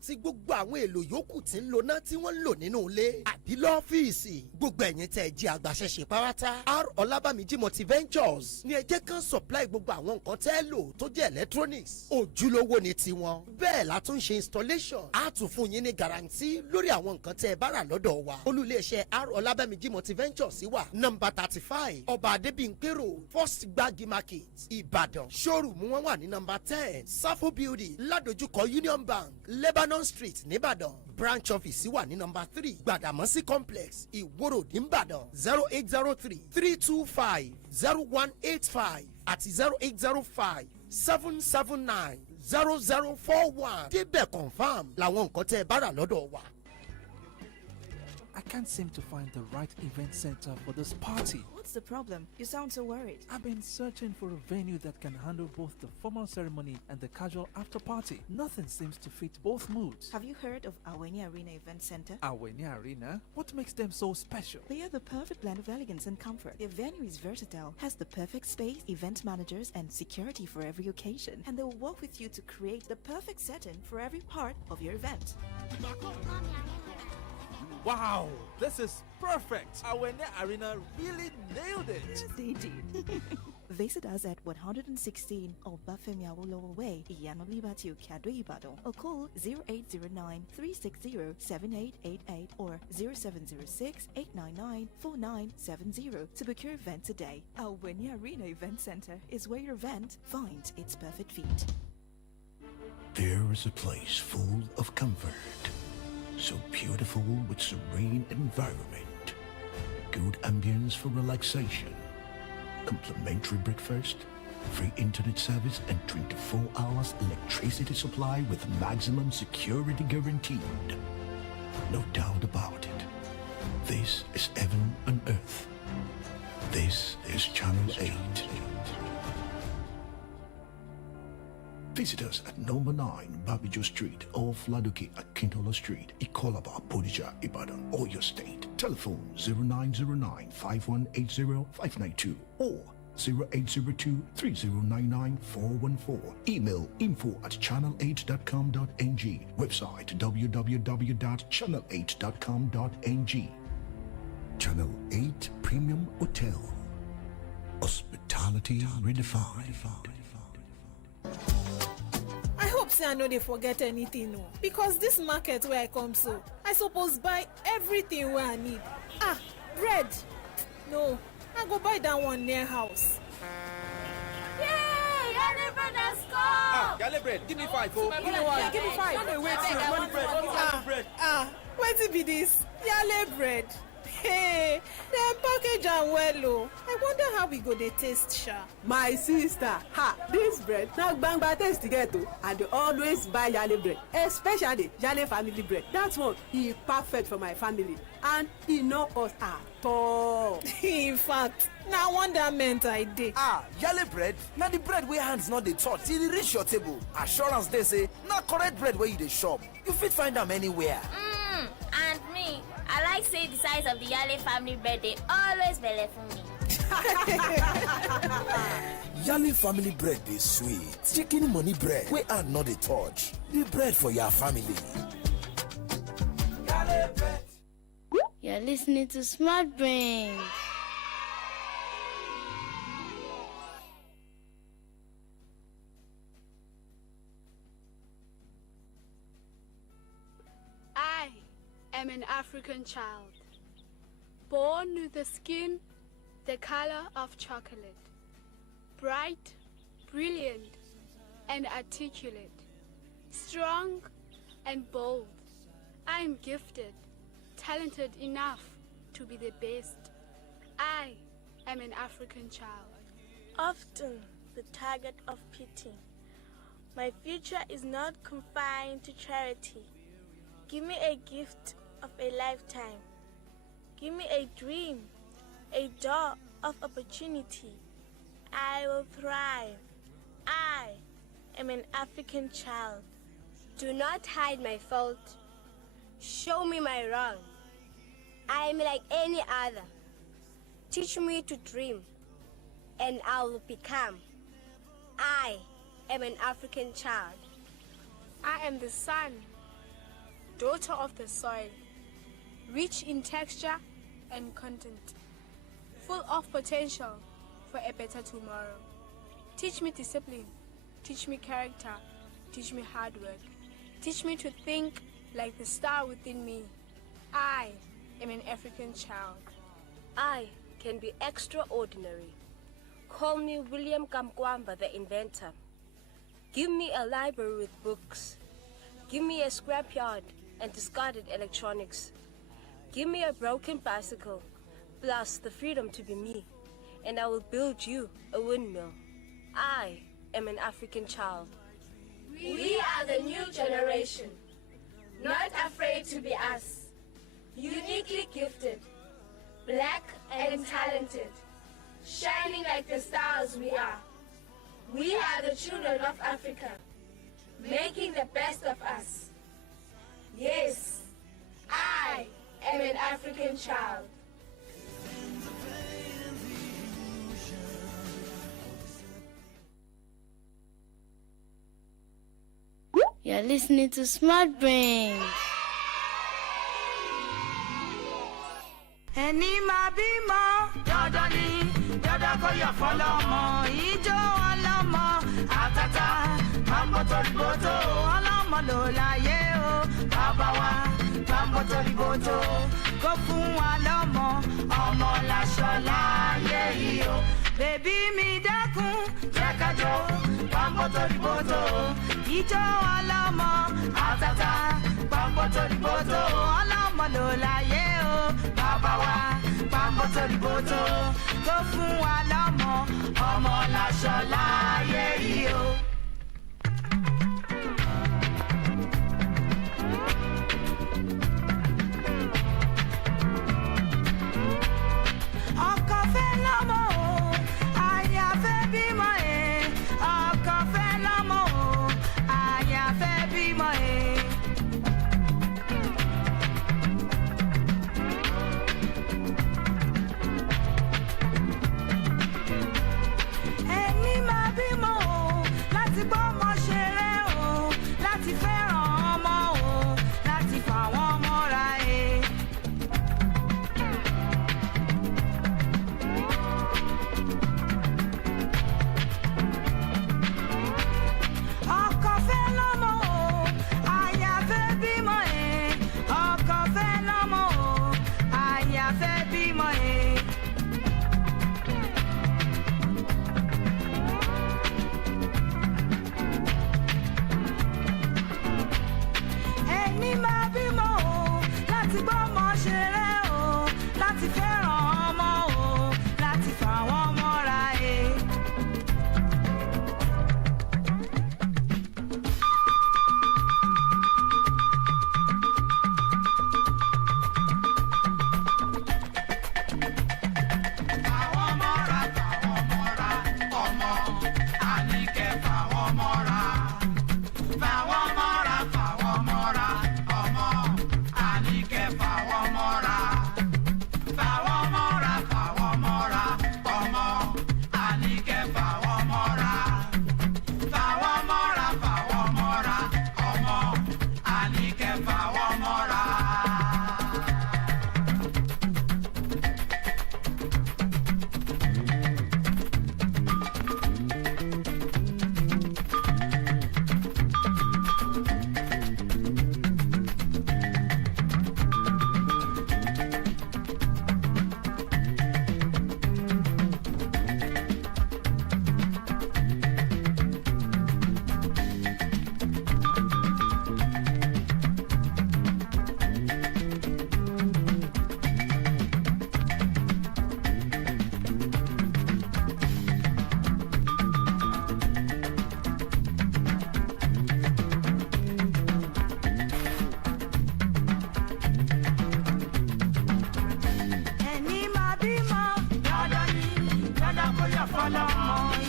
àti gbogbo àwọn èlò yòókù tí ń lo náà tí wọ́n ń lò nínú ilé àbí lọ́fíìsì. Gbogbo ẹ̀yin tẹ́ ẹ jẹ́ agbaṣẹ́ṣe pátá. R Ọlábàmíjì Multiventures ní ẹ jẹ́ kán supply gbogbo àwọn nǹkan tẹ́ ẹ lò tó jẹ́ electronics. Ojúlówó ni tiwọn. Bẹ́ẹ̀ la tún ṣe installation. A tún fún yín ní guarantee lórí àwọn nǹkan tẹ́ ẹ bá rà lọ́dọ̀ wa. Olú-ilé-iṣẹ́ R Ọlábàmíjì Multiventures wà nọ́mbà 35 Ọba Adébímpé Road, First Gbági Market, Ìbàdàn. Showroom wọn wà ní nọ́mbà 10 Safo Building ládojúkọ Union Bank, Lebanon Street nìbàdàn. Branch office wà ní nọ́mbà 3 Gbàdàmọ́sí Complex, Ìwó Road nìbàdàn. 0803-325-0185 àti 0805-779-0041. Débẹ̀ confam làwọn nǹkan tẹ́ ẹ bá rà lọ́dọ̀ wa. I can't seem to find the right event center for this party. What's the problem? You sound so worried. I've been searching for a venue that can handle both the formal ceremony and the casual after party. Nothing seems to fit both moods. Have you heard of Aweni Arena Event Center? Aweni Arena? What makes them so special? They are the perfect blend of elegance and comfort. Their venue is versatile, has the perfect space, event managers, and security for every occasion. And they will work with you to create the perfect setting for every part of your event. Wow, this is perfect. Awene Arena really nailed it. Yes, they did. Visit us at 116 Obafemi Awolowo Way, Iyano Libati Okado Ibadan, or call 0809-360-7888 or 0706-899-4970 to book your event today. Awene Arena Event Center is where your event finds its perfect fit. There is a place full of comfort. So beautiful with serene environment, good ambience for relaxation, complimentary breakfast, free internet service, and 24 hours electricity supply with maximum security guaranteed. No doubt about it. This is heaven on earth. This is Channel 8. Visit us at number 9 Babijo Street off Ladoke at Kintola Street, Ikolaba, Bodija, Ibadan, or your state. Telephone 0909-5180-592 or 0802-3099-414. Email info@channel8.com.ng. Website www.channel8.com.ng. Channel 8 Premium Hotel. Hospitality redefined. I hope say I no dey forget anything o, because this market where I come so, I suppose buy everything wey I need. Bread. No, I go buy that one near house. Yay! Yale bread has come! Yale bread, give me 5. Oh. Give me 5. Hey, wait, money bread. Wetin be this? Yale bread. Hey, dem package am well o. I wonder how we go dey taste sha. My sister, this bread na gbangba taste get o. I dey always buy Yale bread, especially Yale family bread. That one e perfect for my family and e no cost at all. In fact, na wonderment I dey. Yale bread na the bread wey hands no dey touch till e reach your table. Assurance dey say na correct bread wey you dey shop. You fit find am anywhere. And me, I like say the size of the Yale family bread dey always belle for me. Yale family bread is sweet. Chicken money bread wey hand no dey touch. The bread for your family. Yale bread. You're listening to Smart Brains. I am an African child, born with a skin the color of chocolate, bright, brilliant, and articulate, strong and bold. I am gifted, talented enough to be the best. I am an African child. Often the target of pity. My future is not confined to charity. Give me a gift of a lifetime. Give me a dream, a door of opportunity. I will thrive. I am an African child. Do not hide my fault. Show me my wrong. I am like any other. Teach me to dream, and I will become. I am an African child. I am the sun daughter of the soil, rich in texture and content, full of potential for a better tomorrow. Teach me discipline, teach me character, teach me hard work, teach me to think like the star within me. I am an African child. I can be extraordinary. Call me William Kamkwamba, the inventor. Give me a library with books. Give me a scrapyard and discarded electronics. Give me a broken bicycle, plus the freedom to be me, and I will build you a windmill. I am an African child. We are the new generation, not afraid to be us, uniquely gifted, black and talented, shining like the stars we are. We are the children of Africa, making the best of us. Yes, I am an African child. You're listening to Smart Brains. Ẹni máa bímọ dandan ni dandan kó yọ fọlọ́mọ ìjọ ọlọ́mọ àtàtà bámbọ́tòlìbòtò ọlọ́mọ ló láyé o bàbá wa bámbọ́tòlìbòtò kó fún wa lọ́mọ ọmọ láṣọ láyé yìí o bèbí mi dákun jẹ́ ká jó bámbọ́tòlìbòtò ìjọ ọlọ́mọ àtàtà bámbọ́tòlìbòtò ọlọ́mọ ló láyé o bàbá wa bámbọ́tòlìbòtò kó fún wa lọ́mọ ọmọ láṣọ láyé yìí o. ọkọ fẹ́ lọ́mọ o aya fẹ́ bímọ ẹ̀ ọkọ fẹ́ lọ́mọ o aya fẹ́ bímọ ẹ̀. ẹni máa bímọ o láti gbọ́ ọmọ ṣeré o láti fẹ́ràn ọmọ o láti fà wọ́n mọ́ra ẹ̀. ọkọ fẹ́ lọ́mọ o aya fẹ́ bímọ ẹ̀ ọkọ fẹ́ lọ́mọ o aya fẹ́ bímọ ẹ̀. ẹni máa bímọ o láti gbọ́ ọmọ ṣeré o láti fẹ́ràn ọmọ o láti fà wọ́n mọ́ra ẹ̀. fàwọn mọ́ra ọmọ àníkẹ́ fàwọn mọ́ra fàwọn mọ́ra ọmọ àníkẹ́ fàwọn mọ́ra fàwọn mọ́ra ọmọ àníkẹ́ fàwọn mọ́ra fàwọn mọ́ra ọmọ àníkẹ́ fàwọn mọ́ra. ẹni máa bímọ dandan ni dandan kó yọ fọlọ́mọ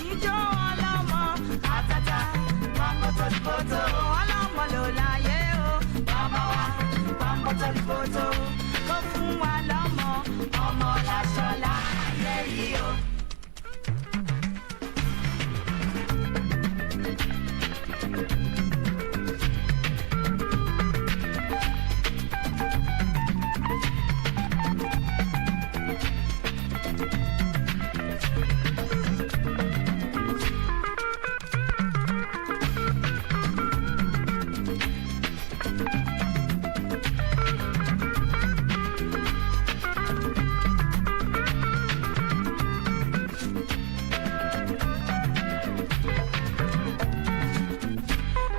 ìjọ ọlọ́mọ àtàtà bámbọ́tòlìbòtò ọlọ́mọ ló láyé o bàbá wa bámbọ́tòlìbòtò kó fún wa lọ́mọ ọmọ láṣọ láyé yìí o.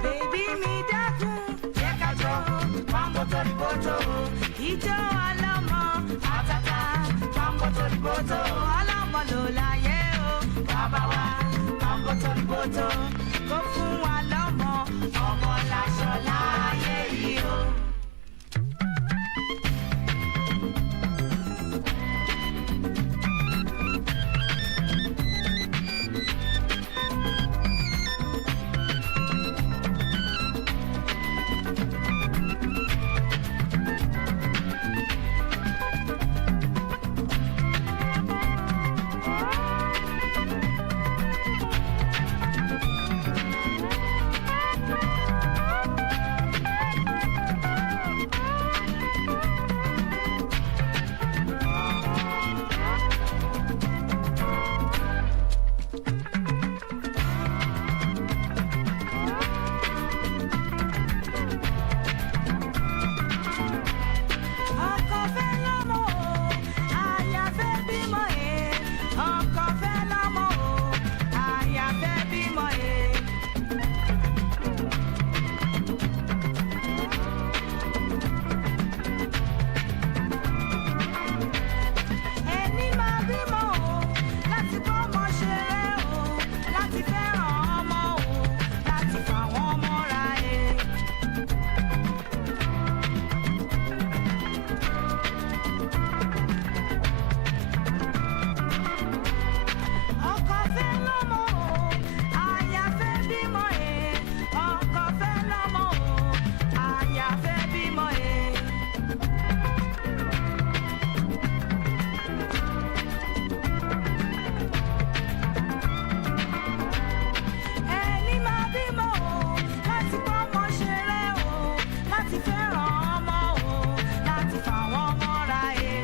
Baby mi dákun, jẹ́ ká jọ pambo torí bótó. Ijó ọlọ́mọ àtàtà pambo torí bótó. Ọlọ́mọ ló láyé o, bàbá wa pambo torí bótó. Kó fún wa lọ́mọ, ọmọ láṣọ láyé yìí o. Ọkọ fẹ́ lọ́mọ o, aya fẹ́ bímọ ẹ̀. Ọkọ fẹ́ lọ́mọ o, aya fẹ́ bímọ ẹ̀. Ẹni máa bímọ o, láti bọ́mọ ṣeré o, láti fẹ́ràn ọmọ o, láti fàwọn ọmọ ra ẹ̀. Ọkọ fẹ́ lọ́mọ o, aya fẹ́ bímọ ẹ̀. Ọkọ fẹ́ lọ́mọ o, aya fẹ́ bímọ ẹ̀. Ẹni máa bímọ o, láti bọ́mọ ṣeré o, láti fẹ́ràn ọmọ o, láti fàwọn ọmọ ra ẹ̀.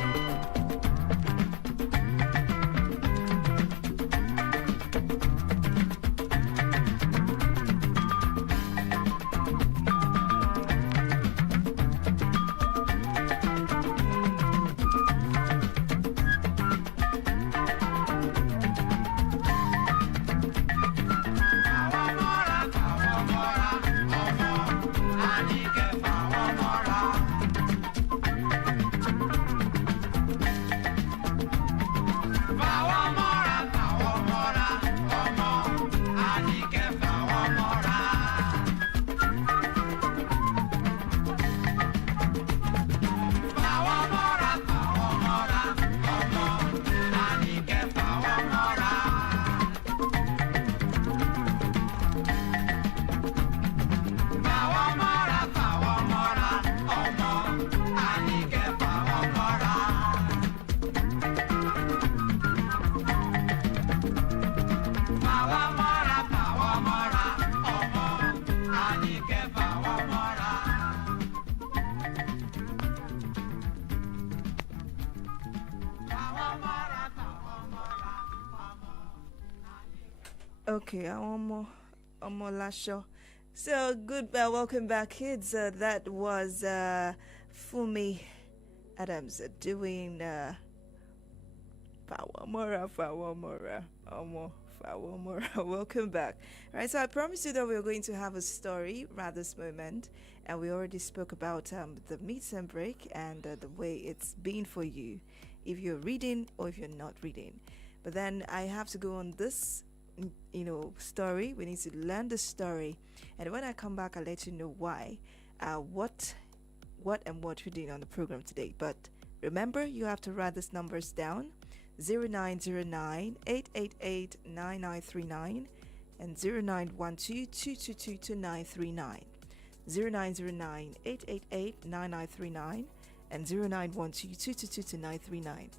Okay, Omo Lasho. So good, welcome back, kids. That was Fumi Adams doing Fawamora, Omo Fawamora. Welcome back. All right, so I promised you that we were going to have a story right this moment, and we already spoke about the meet and break and the way it's been for you, if you're reading or if you're not reading. But then I have to go on this story. We need to learn the story, and when I come back I'll let you know why what we're doing on the program today. But remember, you have to write these numbers down: 0909-888-9939 and 0912-222-2939. 0909-888-9939 and 0912-222-2939.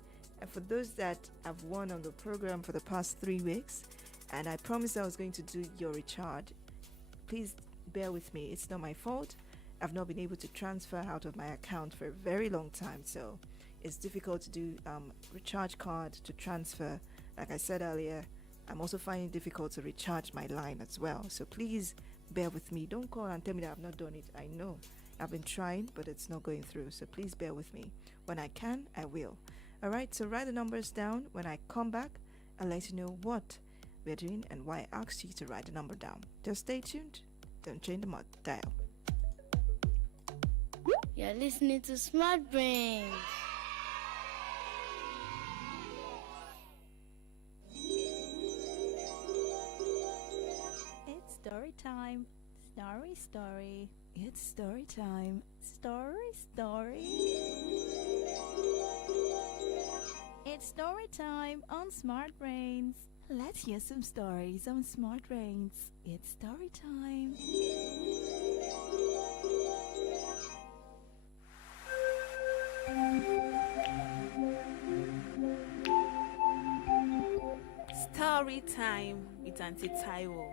And for those that have won on the program for the past 3 weeks, and I promised I was going to do your recharge, please bear with me. It's not my fault. I've not been able to transfer out of my account for a very long time, so it's difficult to do recharge card to transfer. Like I said earlier, I'm also finding it difficult to recharge my line as well. So please bear with me. Don't call and tell me that I've not done it. I know I've been trying, but it's not going through, so please bear with me. When I can, I will. Alright, so write the numbers down. When I come back, I'll let you know what we're doing and why I asked you to write the number down. Just stay tuned. Don't change the dial. You're listening to Smart Brains. It's story time. Story. It's story time. Story. It's story time on Smart Brains. Let's hear some stories on Smart Brains. It's story time. Story time with Auntie Taiwo.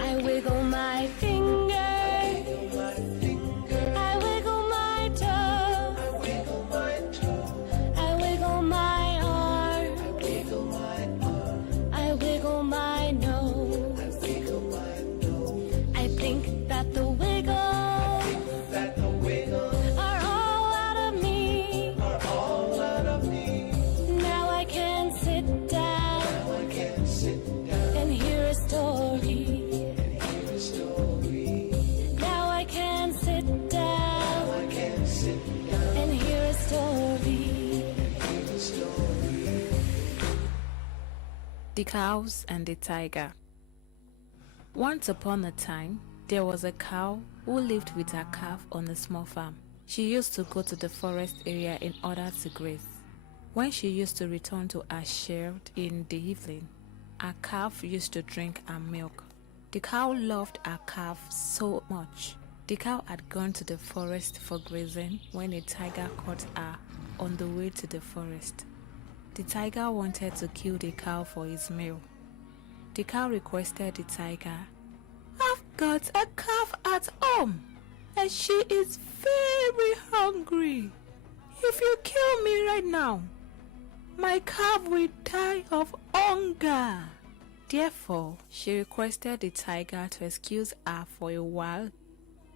I wiggle my finger. I wiggle my toe. I wiggle my arm. I wiggle my nose. I think that the wiggles are all out of me. Now I can sit down and hear a story. Now I can sit down and hear a story. The Cows and the Tiger. Once upon a time, there was a cow who lived with her calf on a small farm. She used to go to the forest area in order to graze. When she used to return to her shed in the evening, her calf used to drink her milk. The cow loved her calf so much. The cow had gone to the forest for grazing when a tiger caught her on the way to the forest. The tiger wanted to kill the cow for his meal. The cow requested the tiger, "I've got a calf at home, and she is very hungry. If you kill me right now, my calf will die of hunger." Therefore, she requested the tiger to excuse her for a while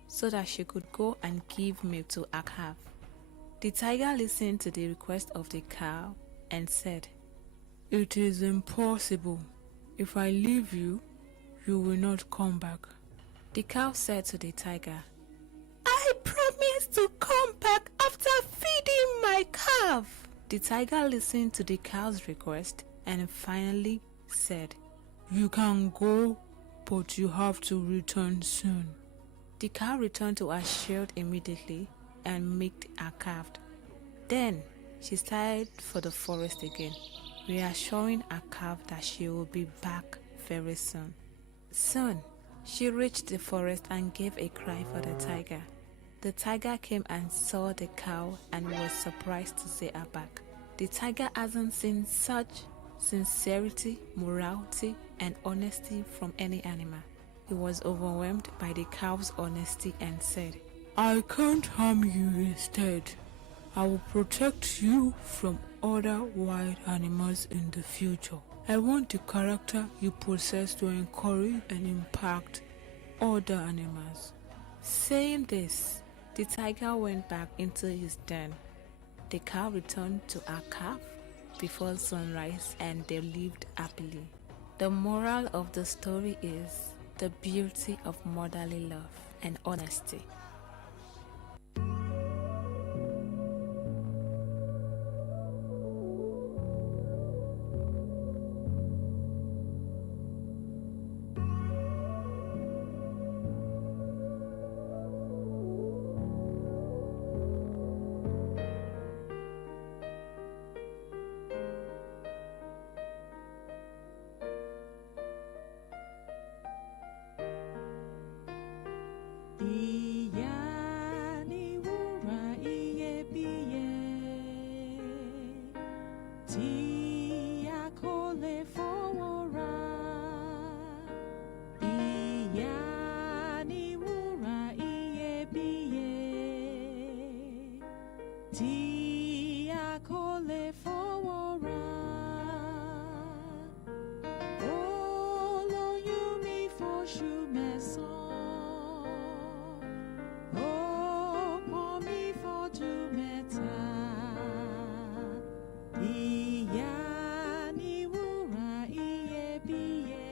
so that she could go and give milk to her calf. The tiger listened to the request of the cow and said, "It is impossible. If I leave you, you will not come back." The cow said to the tiger, "I promise to come back after feeding my calf." The tiger listened to the cow's request and finally said, "You can go, but you have to return soon." The cow returned to her shed immediately and milked her calf. Then she started for the forest again, reassuring her calf that she will be back very soon. Soon, she reached the forest and gave a cry for the tiger. The tiger came and saw the cow and was surprised to see her back. The tiger hasn't seen such sincerity, morality, and honesty from any animal. He was overwhelmed by the cow's honesty and said, "I can't harm you instead. I will protect you from other wild animals in the future. I want the character you possess to encourage and impact other animals." Saying this, the tiger went back into his den. The cow returned to her calf before sunrise and they lived happily. The moral of the story is the beauty of motherly love and honesty. The fóṣù mẹ́sàn-án, ó pọ́n mi fọ́dún mẹ́ta. Ìyá ni wúrà iyebíye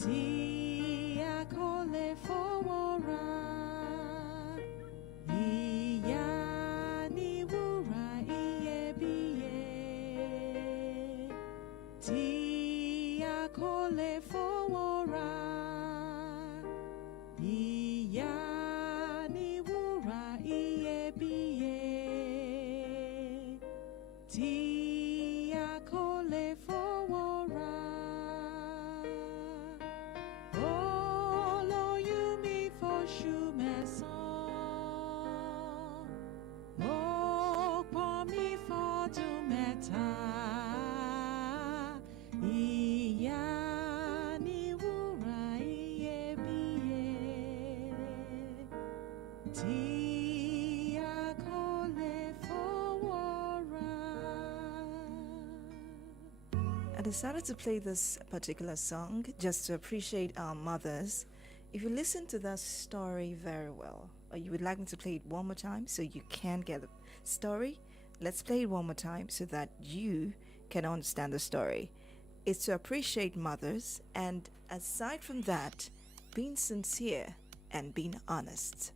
tí a kò lè fọwọ́ rà. Ìyá ni wúrà iyebíye tí a kò lè fọwọ́ rà. Ìyá ni wúrà iyebíye tí a kò lè fọwọ́ rà. Ó lóyún mi fóṣù mẹ́sàn-án, ó pọ́n mi fọ́dún mẹ́ta. Ìyá ni wúrà iyebíye tí a kò lè fọwọ́ rà. I decided to play this particular song just to appreciate our mothers. If you listen to that story very well, or you would like me to play it one more time so you can get the story, let's play it one more time so that you can understand the story. It's to appreciate mothers, and aside from that, being sincere and being honest.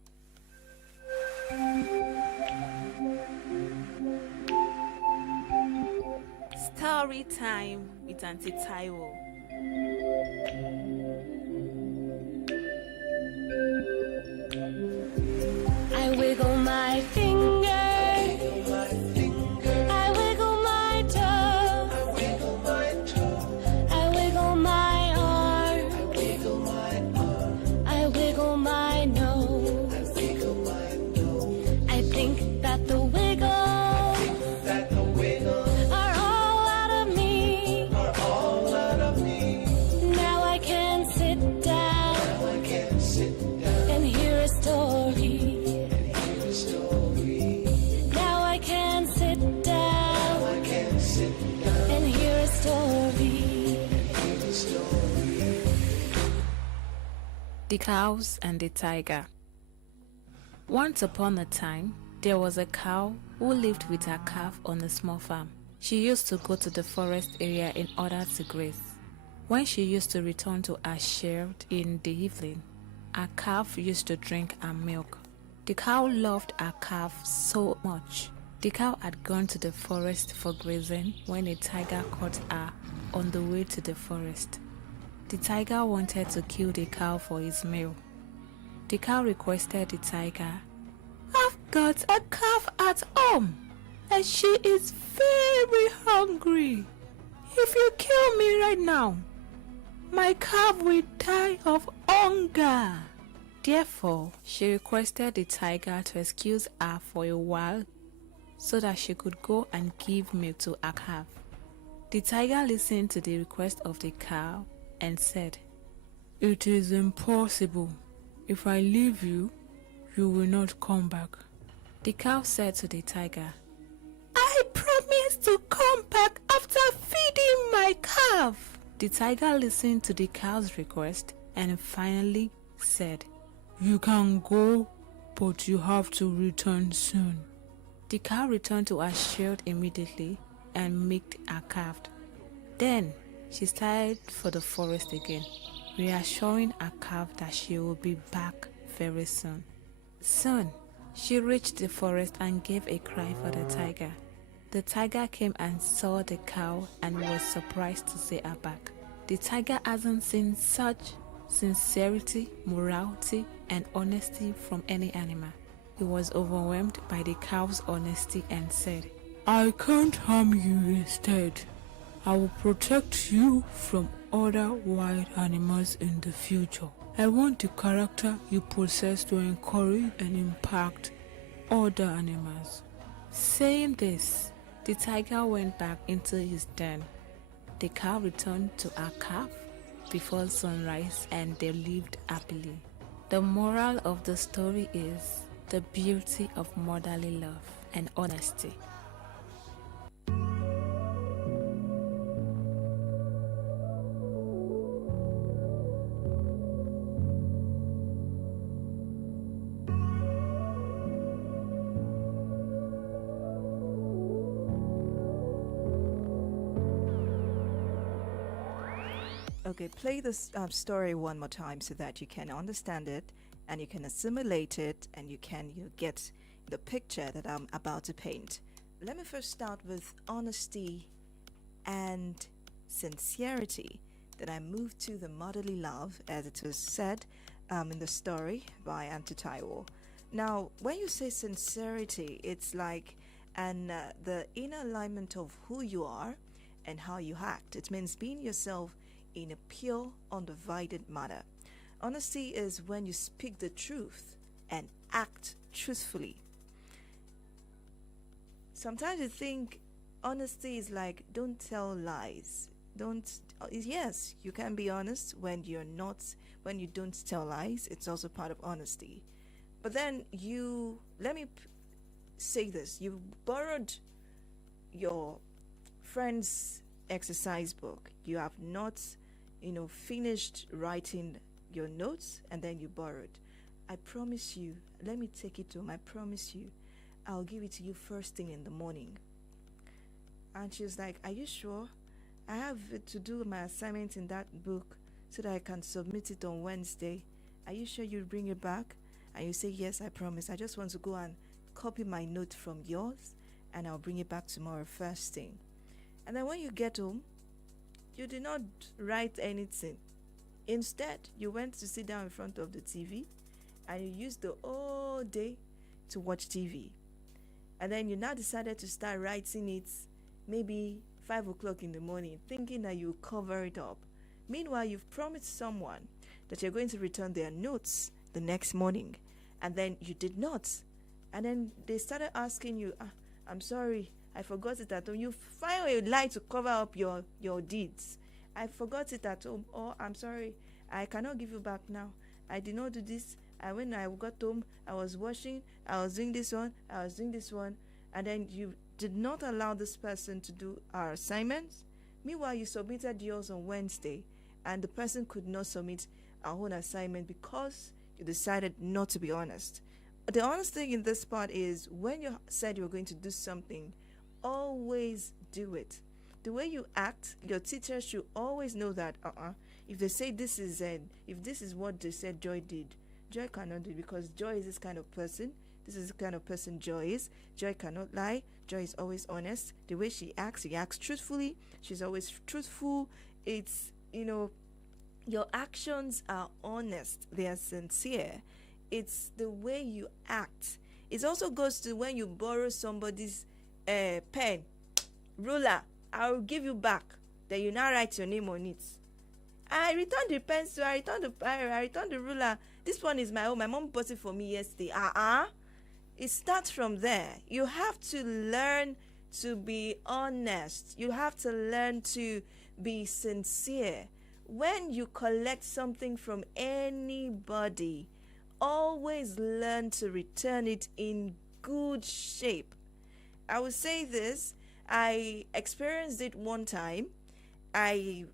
Story time with Auntie Taiwo. I wiggle my finger, I wiggle my toe, I wiggle my arm, I wiggle my nose. I think that the wiggles are all out of me. Now I can sit down and hear a story. Now I can sit down and hear a story. The Cows and the Tiger. Once upon a time, there was a cow who lived with her calf on a small farm. She used to go to the forest area in order to graze. When she used to return to her shed in the evening, her calf used to drink her milk. The cow loved her calf so much. The cow had gone to the forest for grazing when a tiger caught her on the way to the forest. The tiger wanted to kill the cow for his meal. The cow requested the tiger, "I've got a calf at home, and she is very hungry. If you kill me right now, my calf will die of hunger." Therefore, she requested the tiger to excuse her for a while so that she could go and give milk to her calf. The tiger listened to the request of the cow and said, "It is impossible. If I leave you, you will not come back." The cow said to the tiger, "I promise to come back after feeding my calf." The tiger listened to the cow's request and finally said, "You can go, but you have to return soon." The cow returned to her shed immediately and milked her calf. Then she started for the forest again, reassuring her calf that she will be back very soon. Soon, she reached the forest and gave a cry for the tiger. The tiger came and saw the cow and was surprised to see her back. The tiger hasn't seen such sincerity, morality, and honesty from any animal. He was overwhelmed by the cow's honesty and said, "I can't harm you instead. I will protect you from other wild animals in the future. I want the character you possess to encourage and impact other animals." Saying this, the tiger went back into his den. The cow returned to her calf before sunrise and they lived happily. The moral of the story is the beauty of motherly love and honesty. Okay, play this story one more time so that you can understand it and you can assimilate it and you can get the picture that I'm about to paint. Let me first start with honesty and sincerity. Then I move to the motherly love, as it was said in the story by Auntie Taiwo. Now, when you say sincerity, it's like the inner alignment of who you are and how you act. It means being yourself in a pure, undivided manner. Honesty is when you speak the truth and act truthfully. Sometimes you think honesty is like don't tell lies. Yes, you can be honest when you don't tell lies. It's also part of honesty. But then let me say this, you borrowed your friend's exercise book. You have not, finished writing your notes and then you borrowed. I promise you, let me take it home. I promise you, I'll give it to you first thing in the morning. And she was like, are you sure? I have to do my assignment in that book so that I can submit it on Wednesday. Are you sure you'll bring it back? And you say, yes, I promise. I just want to go and copy my note from yours and I'll bring it back tomorrow first thing. And then when you get home, you did not write anything. Instead, you went to sit down in front of the TV and you used the whole day to watch TV. And then you now decided to start writing it maybe 5 o'clock in the morning, thinking that you cover it up. Meanwhile, you've promised someone that you're going to return their notes the next morning, and then you did not. And then they started asking you, I'm sorry, I forgot it at home. You find a lie to cover up your deeds. I forgot it at home. Oh, I'm sorry, I cannot give you back now. I did not do this. When I got home, I was washing, I was doing this one, and then you did not allow this person to do our assignments. Meanwhile, you submitted yours on Wednesday, and the person could not submit our own assignment because you decided not to be honest. The honest thing in this part is when you said you were going to do something, always do it. The way you act, your teacher should always know that if they say if this is what they said Joy did, Joy cannot do it because Joy is this kind of person. This is the kind of person Joy is. Joy cannot lie. Joy is always honest. The way she acts truthfully. She's always truthful. It's, your actions are honest. They are sincere. It's the way you act. It also goes to when you borrow somebody's pen, ruler. I'll give you back. Then you now write your name on it. I returned the pencil. I returned the ruler. This one is my own. My mom bought it for me yesterday. It starts from there. You have to learn to be honest. You have to learn to be sincere. When you collect something from anybody, always learn to return it in good shape. I will say this. I experienced it one time.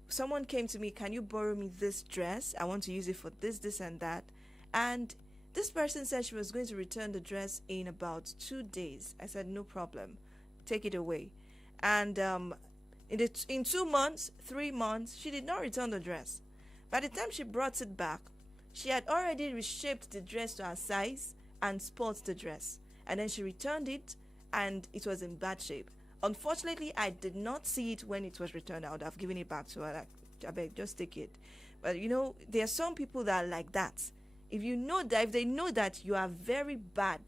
Someone came to me, can you borrow me this dress? I want to use it for this and that. And this person said she was going to return the dress in about 2 days. I said, no problem. Take it away. And in 2 months, 3 months, she did not return the dress. By the time she brought it back, she had already reshaped the dress to her size and spoiled the dress. And then she returned it and it was in bad shape. Unfortunately, I did not see it when it was returned. I would have given it back to her. Like, I beg, just take it. But there are some people that are like that. If they know that you are very bad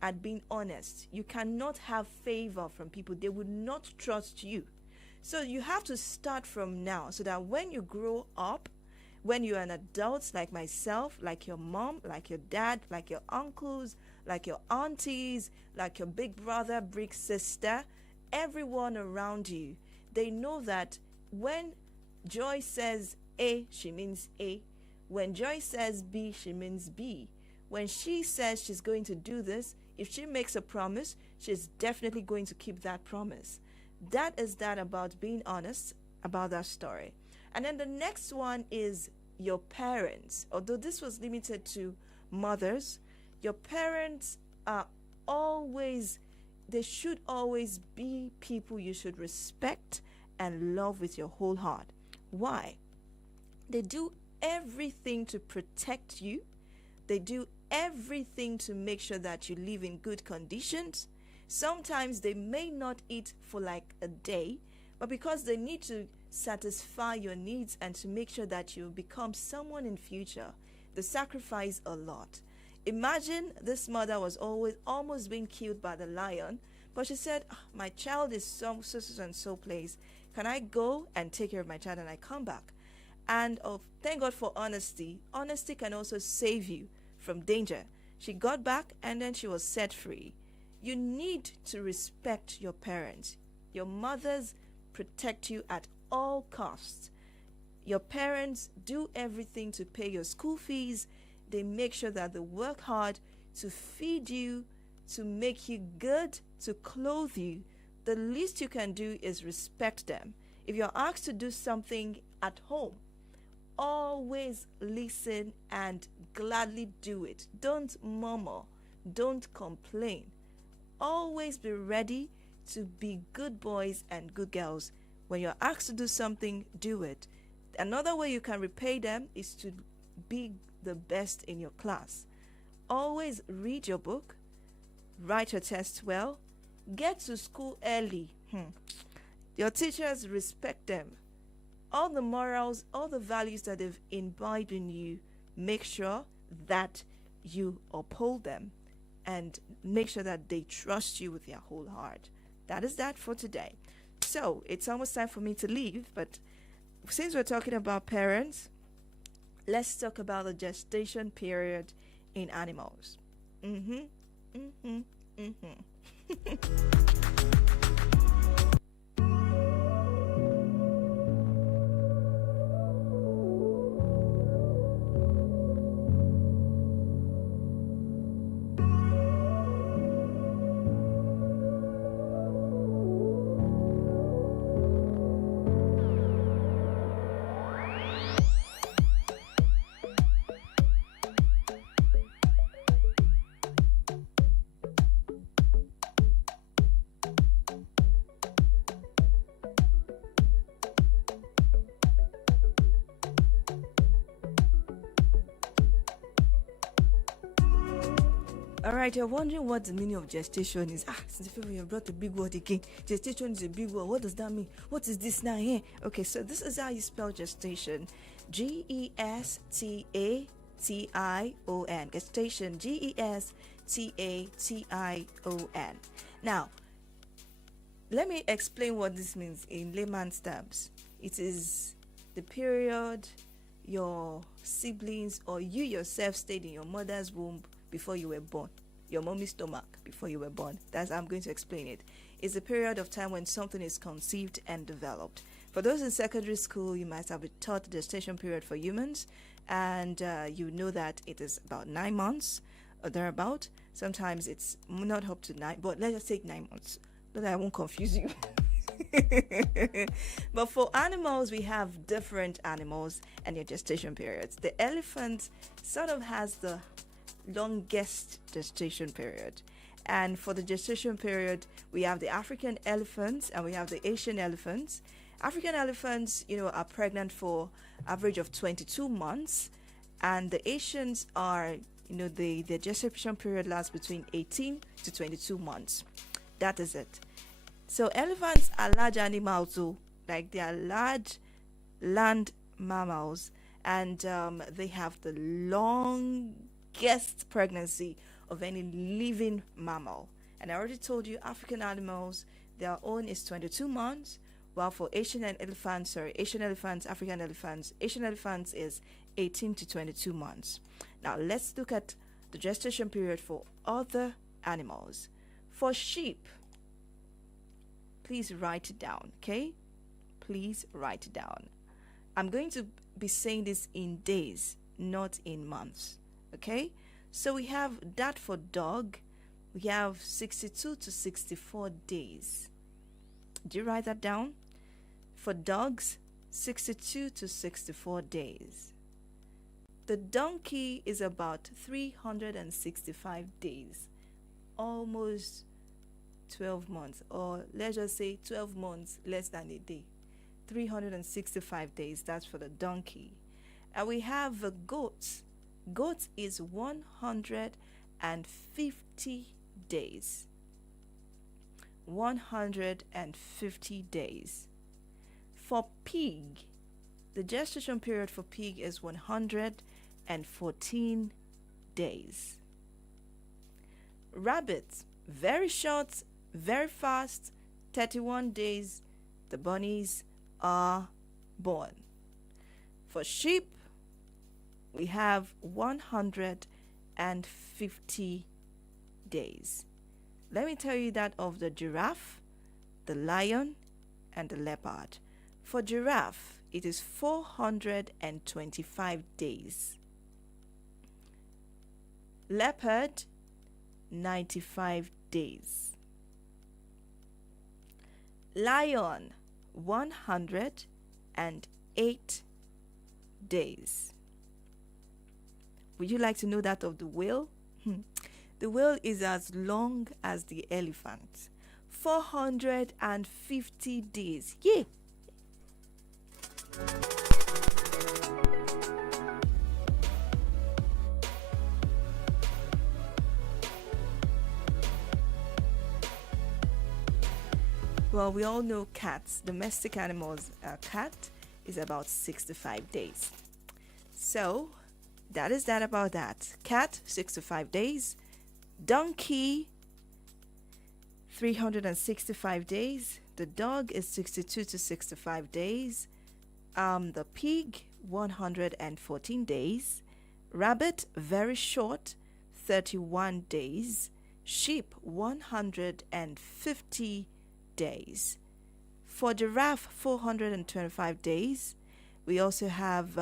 at being honest, you cannot have favor from people. They would not trust you. So you have to start from now so that when you grow up, when you're an adult like myself, like your mom, like your dad, like your uncles, like your aunties, like your big brother, big sister, everyone around you, they know that when Joy says A, she means A. When Joy says B, she means B. When she says she's going to do this, if she makes a promise, she's definitely going to keep that promise. That is that about being honest about that story. And then the next one is your parents. Although this was limited to mothers, your parents are they should always be people you should respect and love with your whole heart. Why? They do everything to protect you. They do everything to make sure that you live in good conditions. Sometimes they may not eat for like a day, but because they need to satisfy your needs and to make sure that you become someone in future, they sacrifice a lot. Imagine this mother was always almost being killed by the lion, but she said, my child is so and so place. Can I go and take care of my child and I come back? And thank God for honesty. Honesty can also save you from danger. She got back and then she was set free. You need to respect your parents. Your mothers protect you at all costs. Your parents do everything to pay your school fees. They make sure that they work hard to feed you, to make you good, to clothe you. The least you can do is respect them. If you're asked to do something at home, always listen and gladly do it. Don't murmur. Don't complain. Always be ready to be good boys and good girls. When you're asked to do something, do it. Another way you can repay them is to be the best in your class. Always read your book, write your tests well, get to school early. Your teachers, respect them. All the morals, all the values that they've imbibed in you, make sure that you uphold them and make sure that they trust you with their whole heart. That is that for today. So it's almost time for me to leave, but since we're talking about parents, let's talk about the gestation period in animals. All right, you're wondering what the meaning of gestation is. Since you brought the big word again. Gestation is a big word. What does that mean? What is this now here? Okay, so this is how you spell gestation. Gestation. Gestation. Gestation. Now, let me explain what this means in layman's terms. It is the period your siblings or you yourself stayed in your mother's womb before you were born, your mommy's stomach before you were born. That's how I'm going to explain it. It's a period of time when something is conceived and developed. For those in secondary school, you might have been taught the gestation period for humans, and you know that it is about 9 months or thereabout. Sometimes it's not up to 9, but let's just take 9 months, so that I won't confuse you. But for animals, we have different animals and their gestation periods. The elephant sort of has the longest gestation period, and for the gestation period we have the African elephants and we have the Asian elephants. African elephants, are pregnant for average of 22 months, and the Asians are, the gestation period lasts between 18 to 22 months. That is it. So elephants are large animals too, like they are large land mammals, and they have the longest pregnancy of any living mammal. And I already told you African animals, their own is 22 months, while for Asian elephants is 18 to 22 months. Now let's look at the gestation period for other animals. For sheep, please write it down, okay? Please write it down. I'm going to be saying this in days, not in months. Okay, so we have that for dog. We have 62 to 64 days. Do you write that down? For dogs, 62 to 64 days. The donkey is about 365 days, almost 12 months, or let's just say 12 months less than a day. 365 days, that's for the donkey. And we have a goat. Goat is 150 days. 150 days. For pig, the gestation period for pig is 114 days. Rabbit, very short, very fast, 31 days, the bunnies are born. For sheep, we have 150 days. Let me tell you that of the giraffe, the lion, and the leopard. For giraffe, it is 425 days. Leopard, 95 days. Lion, 108 days. Would you like to know that of the whale? The whale is as long as the elephant. 450 days. Yeah. Well, we all know cats, domestic animals. A cat is about 65 days. So, that is that about that. Cat, 65 days. Donkey, 365 days. The dog is 62 to 65 days. The pig, 114 days. Rabbit, very short, 31 days. Sheep, 150 days. For giraffe, 425 days. We also have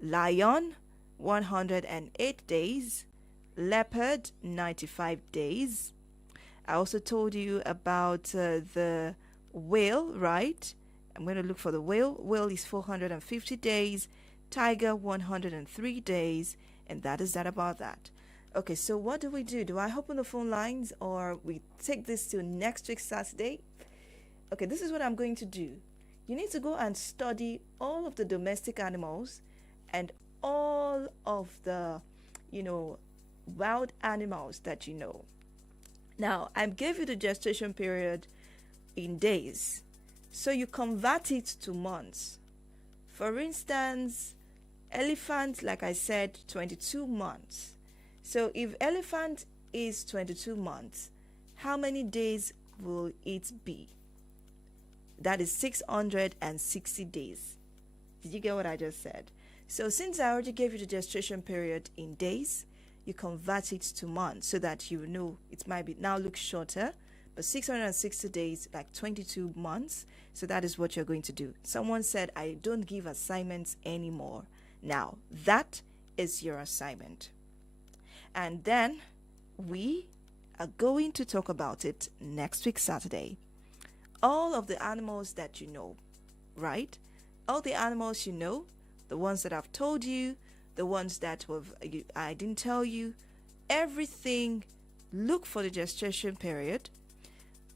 lion, 108 days. Leopard, 95 days. I also told you about the whale, right? I'm going to look for the whale. Whale is 450 days. Tiger, 103 days. And that is that about that. Okay, so what do we do? Do I open the phone lines or we take this to next week Saturday? Okay, this is what I'm going to do. You need to go and study all of the domestic animals and all of the, wild animals that you know. Now, I gave you the gestation period in days. So you convert it to months. For instance, elephant, like I said, 22 months. So if elephant is 22 months, how many days will it be? That is 660 days. Did you get what I just said? So since I already gave you the gestation period in days, you convert it to months so that you know it might be now look shorter, but 660 days, like 22 months. So that is what you're going to do. Someone said, I don't give assignments anymore. Now, that is your assignment. And then we are going to talk about it next week, Saturday. All of the animals that you know, right? All the animals you know, the ones that I've told you, the ones that I didn't tell you, everything, look for the gestation period,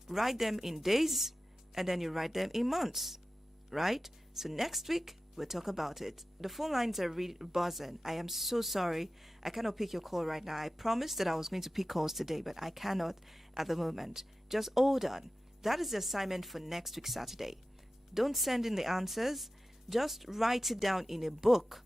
write them in days, and then you write them in months, right? So next week, we'll talk about it. The phone lines are really buzzing. I am so sorry. I cannot pick your call right now. I promised that I was going to pick calls today, but I cannot at the moment. Just hold on. That is the assignment for next week, Saturday. Don't send in the answers. Just write it down in a book,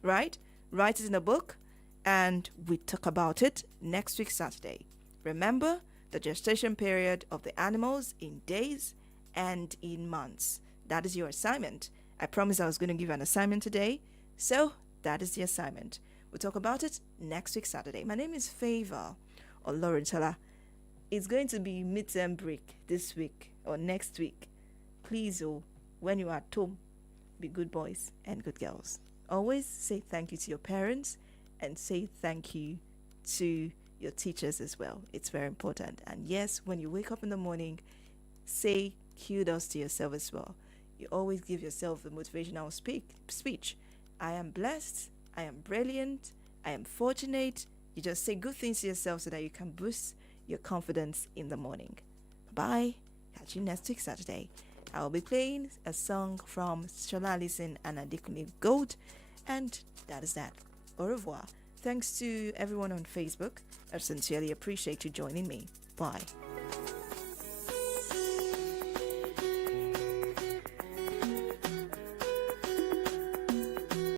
right? Write it in a book, and we talk about it next week, Saturday. Remember the gestation period of the animals in days and in months. That is your assignment. I promised I was going to give you an assignment today, so that is the assignment. We'll talk about it next week, Saturday. My name is FEIVA or Lawrentola. It's going to be midterm break this week or next week. Please, when you are at home, be good boys and good girls. Always say thank you to your parents and say thank you to your teachers as well. It's very important. And yes, when you wake up in the morning, say kudos to yourself as well. You always give yourself the motivational speech. I am blessed. I am brilliant. I am fortunate. You just say good things to yourself so that you can boost your confidence in the morning. Bye. Catch you next week, Saturday. I will be playing a song from Shola Alison and Adekunle Gold. And that is that. Au revoir. Thanks to everyone on Facebook. I sincerely appreciate you joining me. Bye.